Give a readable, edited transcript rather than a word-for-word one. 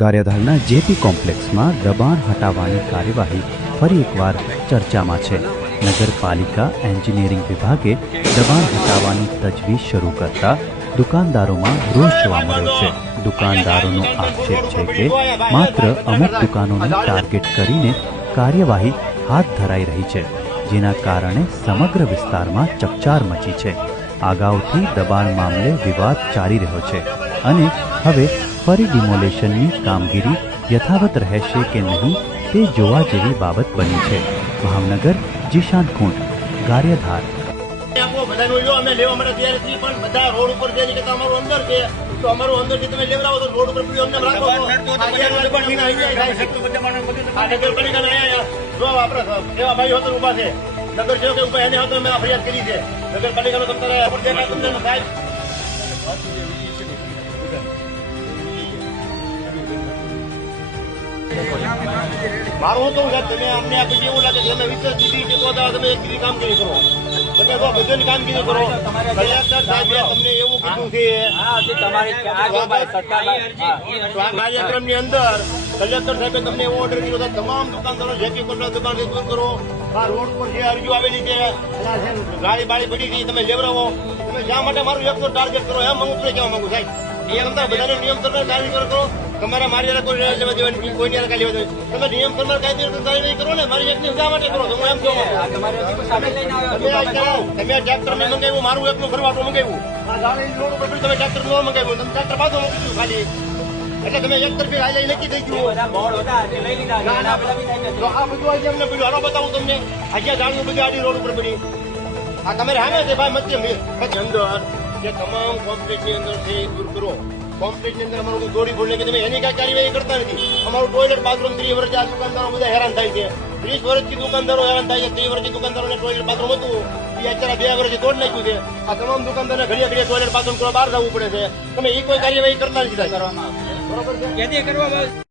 ગારિયાધારના JP કોમ્પ્લેક્સમાં દબાણ હટાવવાની કાર્યવાહી ફરી એકવાર ચર્ચામાં છે। નગરપાલિકા એન્જિનિયરિંગ વિભાગે દબાણ હટાવવાની તજવીજ શરૂ કરતા દુકાનદારોમાં રોષ જોવા મળ્યો છે। દુકાનદારોનો આક્ષેપ છે કે માત્ર અમુક દુકાનોને ટાર્ગેટ કરીને કાર્યવાહી હાથ ધરાઈ રહી છે, જેના કારણે સમગ્ર વિસ્તારમાં ચકચાર મચી છે। અગાઉથી દબાણ મામલે વિવાદ ચાલી રહ્યો છે અને હવે ફરી ડિમોલેશનની કામગીરી યથાવત રહેશે કે નહીં તે જોવા જેવી બાબત બની છે। ભાવનગર, જીશાન ખૂંટ, ગારિયાધાર। અમે લેવા માટે તૈયાર છીએ, પણ બધા રોડ ઉપર જે કે તમારું અંદર છે તો અમારું અંદર જે તમે લેવડાવો તો રોડ ઉપર અમને રાખો જો આપણા સેવા ભાઈ હોતર ઉભા છે, નગર સેવક ઉભા એને હોતર મેં ફરિયાદ કરી છે। નગરપાલિકાનો તમને સાહેબ મારું તો તમે અમને આ પછી એવું લાગે કે તમે 20 દીધી કે તમે એક દીધી કામગીરી કરો, તમે તો બધાની કામગીરી કરો। કલેક્ટર સાહેબે તમને એવું કીધું છે કાર્યક્રમની અંદર કલેક્ટર સાહેબે તમને એવો ઓર્ડર કર્યો કે તમામ દુકાનદારો જેપી કોર્ટના દુકાન દૂર કરો। આ રોડ પર જે અરજીઓ આવેલી છે, ગાડી બાળી પડી ગઈ, તમે લેવડાવો। તમે શા માટે મારું એકનો ટાર્ગેટ કરો એમ હું કહેવા માંગુ સાહેબ। નિયમ બધાને નિયમ સરકાર કાર્ય કરો, તમારા મારી કોઈ લેવા દેવાની કોઈ કાઢી લેવા તમે નિયમ સરકાર કાયદે કાર્યવાહી કરો ને, મારી એકની શા માટે કરો? હું એમ કહું તમે ટ્રેક્ટર મેં મંગાવ્યું, મારું એકનું ફરવાટું મંગાવ્યું, આ ગાડી રોડ ઉપર તમે ટ્રેક્ટર ન મંગાવ્યું, તમે ટ્રેક્ટર પાછો મૂકી દીધું ખાલી, એટલે તમે એક તરફી હાલે નક્કી થઈ ગયું। તો આ બધું આજે અમને પડ્યું, હાલો બતાવું તમને આજે ગાડીઓ બધી આડી રોડ ઉપર પડી। આ તમારે સામે છે ભાઈ મધ્ય અંદર જે તમામ કોમ્પ્લેક્સની અંદર છે એ દૂર કરો। કોમ્પ્લેક્સની અંદર અમારું દોડી ફોડ કે તમે એની કાંઈ કાર્યવાહી કરતા નથી। અમારું ટોયલેટ બાથરૂમ 30 વર્ષથી આ દુકાનદારો બધા હેરાન થાય છે, 30 વર્ષથી દુકાનદારો હેરાન થાય છે। 30 વર્ષથી દુકાનદારોને ટોયલેટ બાથરૂમ હતું એ અત્યારે 2 વર્ષથી તોડ નાખ્યું છે। આ તમામ દુકાનદારોને ઘડિયા ઘડિયા ટોયલેટ બાથરૂમ કરવા બહાર જવું પડે છે, તમે એ કોઈ કાર્યવાહી કરતા નથી કરવામાં બરોબર છે।